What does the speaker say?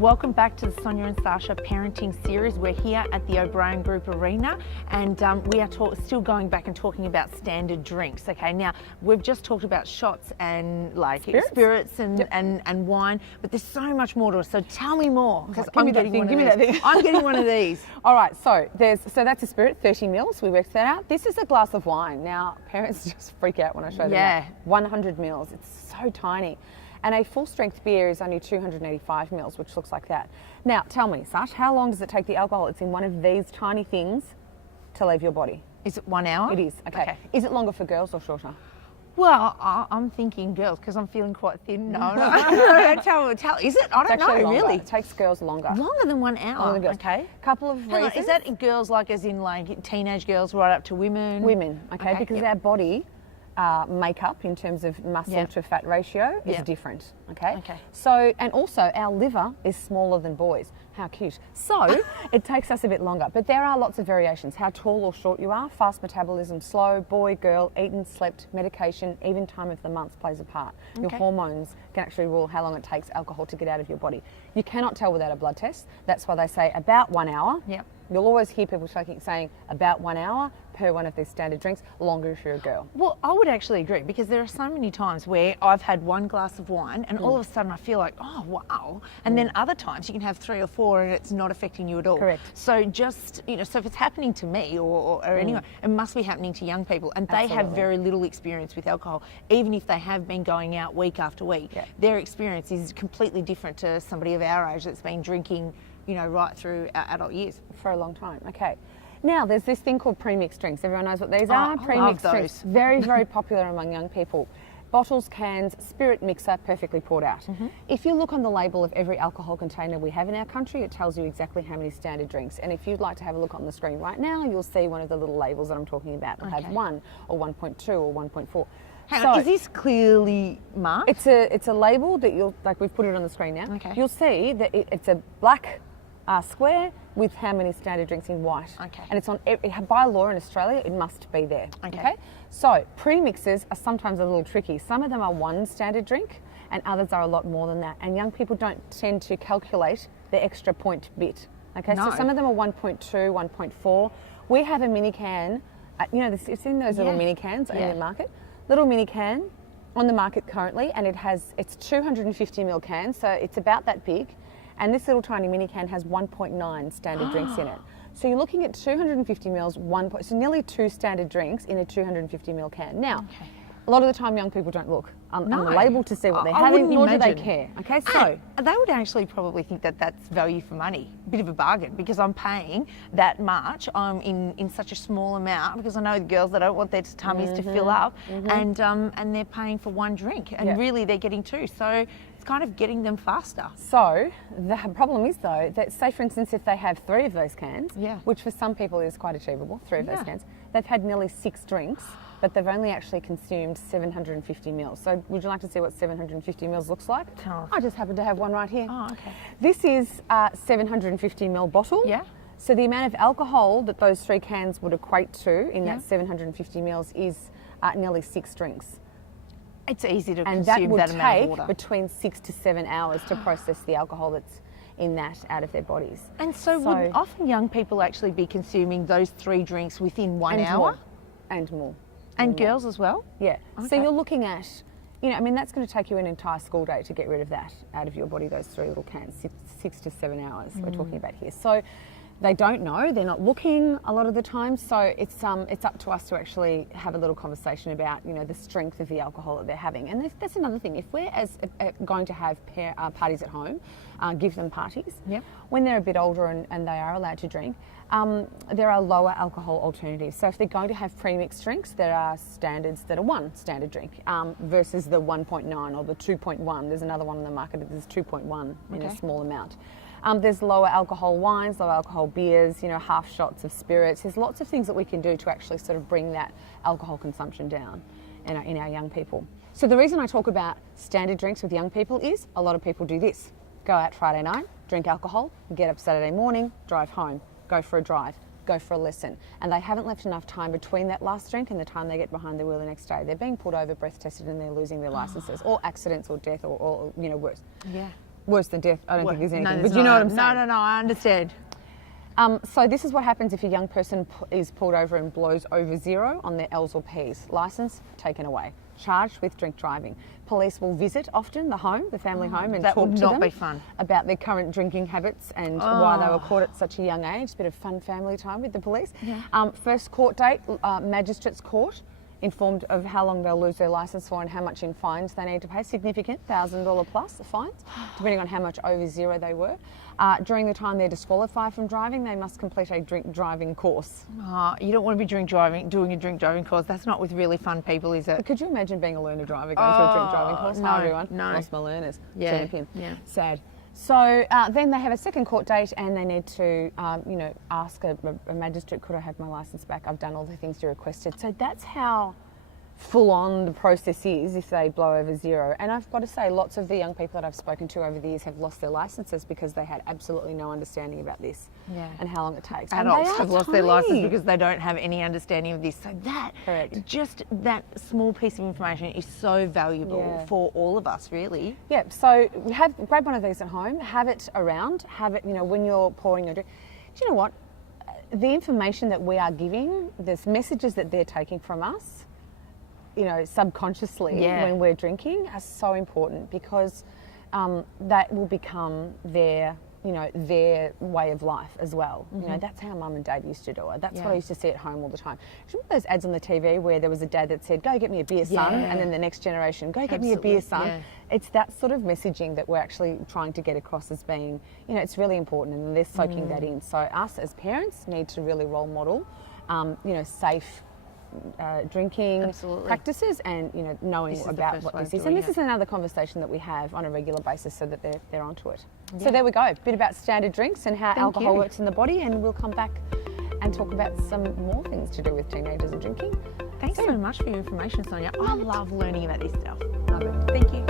Welcome back to the Sonya and Sacha parenting series. We're here at the O'Brien Group Arena, and we are still going back and talking about standard drinks. Okay, now we've just talked about shots and like spirits and wine, but there's so much more to it. So tell me more, because I'm getting one of these. I'm getting one of these. All right, so that's a spirit, 30 mils. We worked that out. This is a glass of wine. Now parents just freak out when I show them that. 100 mils. It's so tiny. And a full-strength beer is only 285 mils, which looks like that. Now, tell me, Sash, how long does it take the alcohol that's in one of these tiny things to leave your body? Is it 1 hour? It is, okay. Is it longer for girls or shorter? Well, I'm thinking girls, because I'm feeling quite thin. No. Is it? I don't know, really. It takes girls longer. Longer than 1 hour? Longer than girls. Okay. Couple of reasons. Is that girls, like as in like teenage girls right up to women? Women, okay, because our body makeup in terms of muscle to fat ratio is different, okay? So, and also our liver is smaller than boys. How cute. So it takes us a bit longer, but there are lots of variations. How tall or short you are, fast metabolism, slow, boy, girl, eaten, slept, medication, even time of the month plays a part. Your hormones can actually rule how long it takes alcohol to get out of your body. You cannot tell without a blood test. That's why they say about 1 hour. You'll always hear people saying about 1 hour per one of these standard drinks, longer if you're a girl. Well, I would actually agree, because there are so many times where I've had one glass of wine and all of a sudden I feel like, oh, wow. And then other times you can have 3 or 4 and it's not affecting you at all. Correct. So just, so if it's happening to me or anyone, it must be happening to young people. And they have very little experience with alcohol. Even if they have been going out week after week, their experience is completely different to somebody of our age that's been drinking, right through our adult years. For a long time, okay. Now, there's this thing called pre-mixed drinks. Everyone knows what these are. Pre-mixed drinks, very, very popular among young people. Bottles, cans, spirit mixer, perfectly poured out. If you look on the label of every alcohol container we have in our country, it tells you exactly how many standard drinks. And if you'd like to have a look on the screen right now, you'll see one of the little labels that I'm talking about. It'll have 1 or 1.2 or 1.4. Hang on, is this clearly marked? It's a label that we've put it on the screen now. Okay. You'll see that it's a black square with how many standard drinks in white. Okay. And it's on, by law in Australia, it must be there. Okay. So premixes are sometimes a little tricky. Some of them are 1 standard drink and others are a lot more than that. And young people don't tend to calculate the extra point bit. Okay. So some of them are 1.2, 1.4. We have a mini can, it's in those little mini cans in the market. Little mini can on the market currently, and it's 250 ml can, so it's about that big. And this little tiny mini can has 1.9 standard drinks in it. So you're looking at 250 mils, so nearly 2 standard drinks in a 250 ml can. Now, a lot of the time young people don't look on the label to see what they're having, nor do they care. Okay, so they would actually probably think that that's value for money, a bit of a bargain, because I'm paying that much in such a small amount, because I know the girls that don't want their tummies to fill up, and they're paying for 1 drink, and really they're getting 2. So it's kind of getting them faster. So the problem is though that, say for instance, if they have 3 of those cans, which for some people is quite achievable, 3 of those cans, they've had nearly 6 drinks, but they've only actually consumed 750 mils. So would you like to see what 750 mils looks like? I just happen to have one right here. Oh, okay. This is a 750 ml bottle. Yeah. So the amount of alcohol that those 3 cans would equate to in that 750 mils is nearly 6 drinks. It's easy to and consume that amount of water. And that would take between 6 to 7 hours to process the alcohol that's in that out of their bodies. And so would often young people actually be consuming those 3 drinks within 1 hour? And more. And girls as well? Yeah. Okay. So you're looking at, that's going to take you an entire school day to get rid of that out of your body, those 3 little cans, 6 to 7 hours we're talking about here. So they don't know, they're not looking a lot of the time, so it's up to us to actually have a little conversation about, the strength of the alcohol that they're having. And that's another thing. If we're going to have parties at home, give them parties, when they're a bit older and they are allowed to drink, there are lower alcohol alternatives. So if they're going to have pre-mixed drinks, there are standards that are 1 standard drink versus the 1.9 or the 2.1. There's another one on the market that is 2.1 in a small amount. There's lower alcohol wines, lower alcohol beers, half shots of spirits. There's lots of things that we can do to actually sort of bring that alcohol consumption down in our young people. So the reason I talk about standard drinks with young people is a lot of people do this. Go out Friday night, drink alcohol, get up Saturday morning, drive home, go for a drive, go for a lesson and they haven't left enough time between that last drink and the time they get behind the wheel the next day, they're being pulled over, breath tested, and they're losing their licenses, or accidents or death, or you know, worse. Yeah. Worse than death, I don't think there's anything, No, but you know what I'm saying? No, I understand. So this is what happens if a young person is pulled over and blows over 0 on their L's or P's. Licence taken away. Charged with drink driving. Police will visit often the home, the family home, and that talk would to not them be fun. about their current drinking habits and why they were caught at such a young age. Bit of fun family time with the police. Yeah. First court date, magistrates court, informed of how long they'll lose their licence for and how much in fines they need to pay. Significant, $1,000 plus fines, depending on how much over 0 they were. During the time they're disqualified from driving, they must complete a drink driving course. You don't want to be doing a drink driving course. That's not with really fun people, is it? Could you imagine being a learner driver going to a drink driving course? No, Hi everyone. no. Lost my learners. Yeah, Champion. yeah. Sad. So then they have a second court date and they need to, you know, ask a magistrate, could I have my licence back? I've done all the things you requested. So that's how full on the process is if they blow over 0. And I've got to say, lots of the young people that I've spoken to over the years have lost their licences because they had absolutely no understanding about this and how long it takes. Adults have lost their licence because they don't have any understanding of this. So that, Correct. just that small piece of information is so valuable for all of us, really. Yeah, so grab one of these at home, have it around, have it, you know, when you're pouring your drink. Do you know what? The information that we are giving, the messages that they're taking from us, you know, subconsciously when we're drinking are so important because that will become their, you know, their way of life as well. You know, that's how mum and dad used to do it. That's what I used to see at home all the time. Do you remember those ads on the TV where there was a dad that said, go get me a beer, son, and then the next generation, go get me a beer, son. Yeah. It's that sort of messaging that we're actually trying to get across as being, you know, it's really important and they're soaking that in. So us as parents need to really role model, you know, safe drinking practices and, you know, knowing about what this is. And this is another conversation that we have on a regular basis so that they're onto it. Yeah. So there we go, a bit about standard drinks and how alcohol works in the body, and we'll come back and talk about some more things to do with teenagers and drinking. Thanks so much for your information, Sonia. I love learning about this stuff. Love it. Thank you.